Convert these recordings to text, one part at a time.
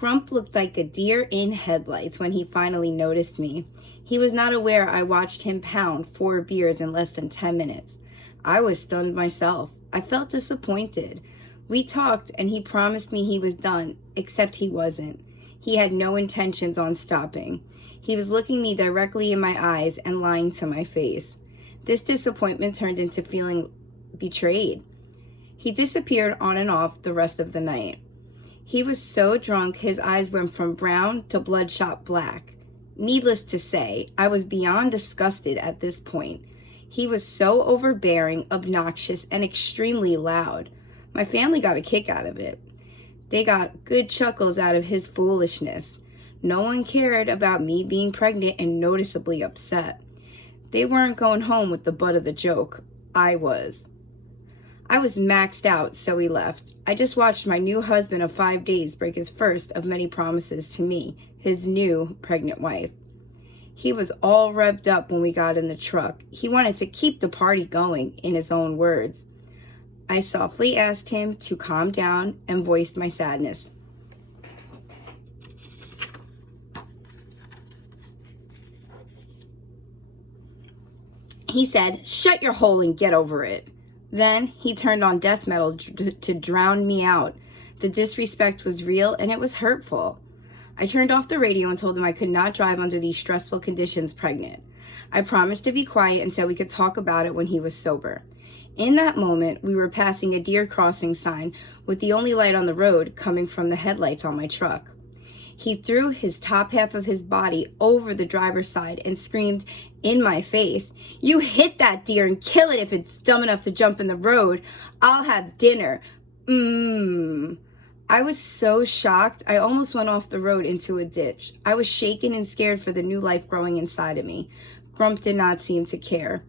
Grump looked like a deer in headlights when he finally noticed me. He was not aware I watched him pound 4 beers in less than 10 minutes. I was stunned myself. I felt disappointed. We talked and he promised me he was done, except he wasn't. He had no intentions on stopping. He was looking me directly in my eyes and lying to my face. This disappointment turned into feeling betrayed. He disappeared on and off the rest of the night. He was so drunk his eyes went from brown to bloodshot black. Needless to say, I was beyond disgusted at this point. He was so overbearing, obnoxious, and extremely loud. My family got a kick out of it. They got good chuckles out of his foolishness. No one cared about me being pregnant and noticeably upset. They weren't going home with the butt of the joke. I was. I was maxed out, so we left. I just watched my new husband of 5 days break his first of many promises to me, his new pregnant wife. He was all revved up when we got in the truck. He wanted to keep the party going, in his own words. I softly asked him to calm down and voiced my sadness. He said, "Shut your hole and get over it." Then he turned on death metal to drown me out. The disrespect was real and it was hurtful. I turned off the radio and told him I could not drive under these stressful conditions pregnant. I promised to be quiet and said we could talk about it when he was sober. In that moment, we were passing a deer crossing sign with the only light on the road coming from the headlights on my truck. He threw his top half of his body over the driver's side and screamed in my face, "You hit that deer and kill it if it's dumb enough to jump in the road. I'll have dinner." I was so shocked, I almost went off the road into a ditch. I was shaken and scared for the new life growing inside of me. Grump did not seem to care.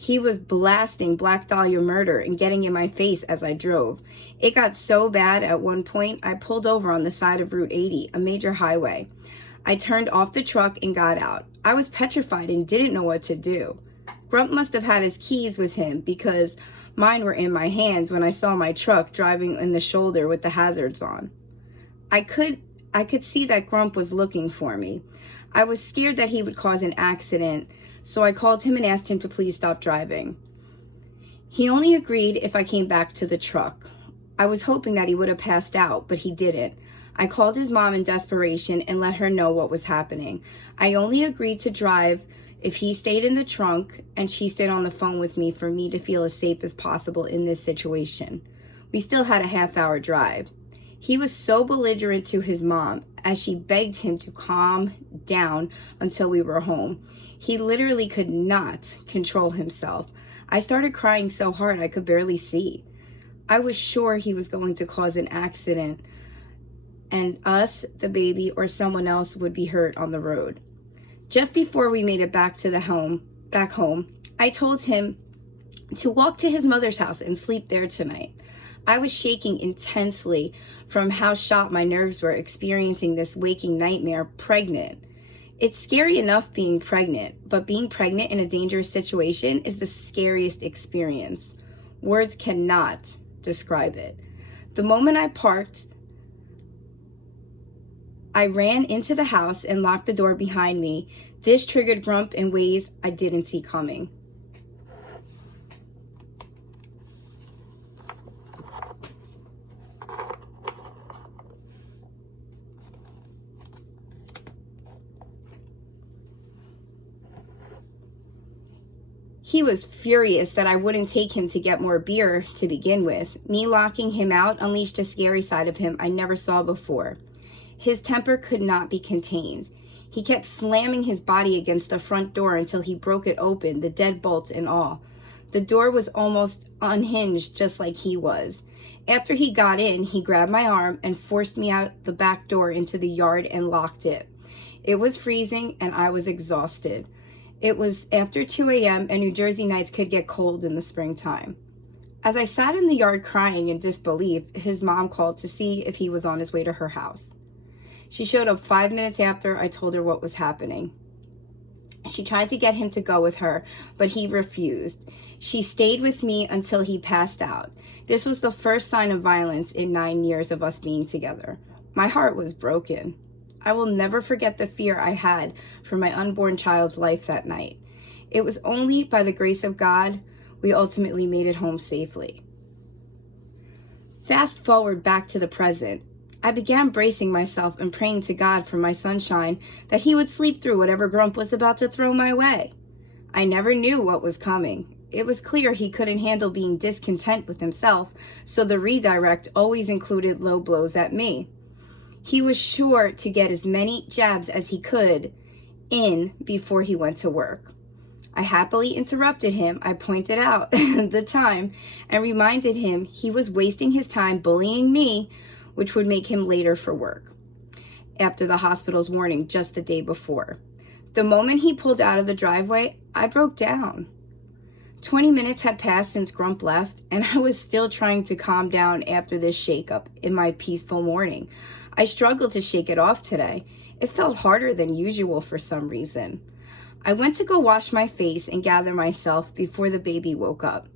He was blasting Black Dahlia Murder and getting in my face as I drove. It got so bad at one point, I pulled over on the side of Route 80, a major highway. I turned off the truck and got out. I was petrified and didn't know what to do. Grump must have had his keys with him because mine were in my hand when I saw my truck driving in the shoulder with the hazards on. I could see that Grump was looking for me. I was scared that he would cause an accident, so I called him and asked him to please stop driving. He only agreed if I came back to the truck. I was hoping that he would have passed out, but he didn't. I called his mom in desperation and let her know what was happening. I only agreed to drive if he stayed in the trunk and she stayed on the phone with me for me to feel as safe as possible in this situation. We still had a half-hour drive. He was so belligerent to his mom as she begged him to calm down until we were home. He literally could not control himself. I started crying so hard I could barely see. I was sure he was going to cause an accident and us, the baby, or someone else would be hurt on the road. Just before we made it back home, I told him to walk to his mother's house and sleep there tonight. I was shaking intensely from how shot my nerves were experiencing this waking nightmare pregnant. It's scary enough being pregnant, but being pregnant in a dangerous situation is the scariest experience. Words cannot describe it. The moment I parked, I ran into the house and locked the door behind me. This triggered Grump in ways I didn't see coming. He was furious that I wouldn't take him to get more beer to begin with. Me locking him out unleashed a scary side of him I never saw before. His temper could not be contained. He kept slamming his body against the front door until he broke it open, the deadbolt and all. The door was almost unhinged, just like he was. After he got in, he grabbed my arm and forced me out the back door into the yard and locked it. It was freezing and I was exhausted. It was after 2 a.m. and New Jersey nights could get cold in the springtime. As I sat in the yard crying in disbelief, his mom called to see if he was on his way to her house. She showed up 5 minutes after I told her what was happening. She tried to get him to go with her, but he refused. She stayed with me until he passed out. This was the first sign of violence in 9 years of us being together. My heart was broken. I will never forget the fear I had for my unborn child's life that night. It was only by the grace of God we ultimately made it home safely. Fast forward back to the present. I began bracing myself and praying to God for my sunshine that he would sleep through whatever Grump was about to throw my way. I never knew what was coming. It was clear he couldn't handle being discontent with himself, so the redirect always included low blows at me. He was sure to get as many jabs as he could in before he went to work. I happily interrupted him. I pointed out the time and reminded him he was wasting his time bullying me, which would make him later for work, after the hospital's warning just the day before. The moment he pulled out of the driveway, I broke down. 20 minutes had passed since Grump left, and I was still trying to calm down after this shakeup in my peaceful morning. I struggled to shake it off today. It felt harder than usual for some reason. I went to go wash my face and gather myself before the baby woke up.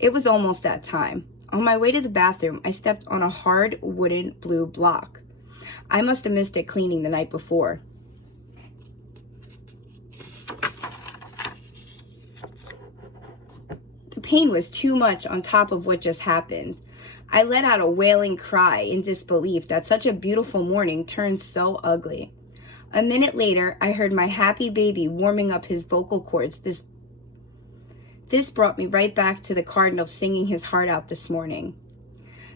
It was almost that time. On my way to the bathroom, I stepped on a hard wooden blue block. I must have missed it cleaning the night before. The pain was too much on top of what just happened. I let out a wailing cry in disbelief that such a beautiful morning turned so ugly. A minute later, I heard my happy baby warming up his vocal cords. This brought me right back to the cardinal singing his heart out this morning.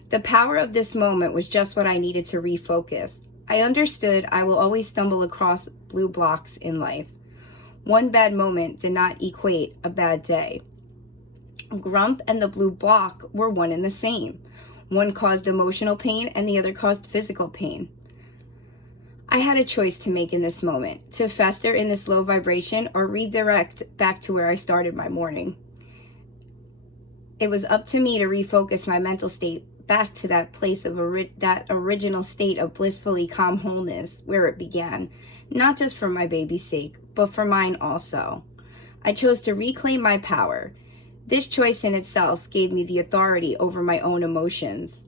The power of this moment was just what I needed to refocus. I understood I will always stumble across blue blocks in life. One bad moment did not equate a bad day. Grump and the blue block were one and the same. One caused emotional pain and the other caused physical pain. I had a choice to make in this moment, to fester in this low vibration or redirect back to where I started my morning. It was up to me to refocus my mental state back to that place of that original state of blissfully calm wholeness where it began, not just for my baby's sake, but for mine also. I chose to reclaim my power. This choice in itself gave me the authority over my own emotions.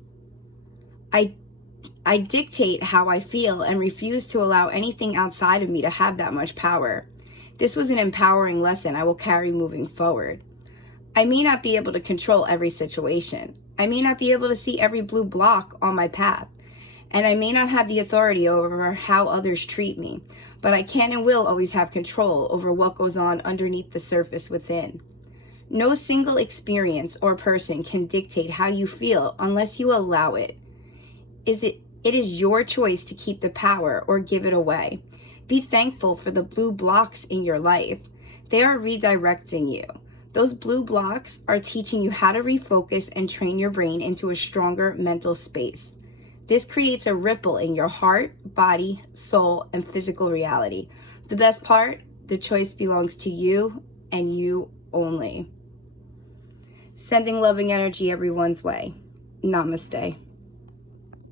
I dictate how I feel and refuse to allow anything outside of me to have that much power. This was an empowering lesson I will carry moving forward. I may not be able to control every situation. I may not be able to see every blue block on my path. And I may not have the authority over how others treat me, but I can and will always have control over what goes on underneath the surface within. No single experience or person can dictate how you feel unless you allow it. It is your choice to keep the power or give it away. Be thankful for the blue blocks in your life. They are redirecting you. Those blue blocks are teaching you how to refocus and train your brain into a stronger mental space. This creates a ripple in your heart, body, soul, and physical reality. The best part, the choice belongs to you and you only. Sending loving energy everyone's way. Namaste.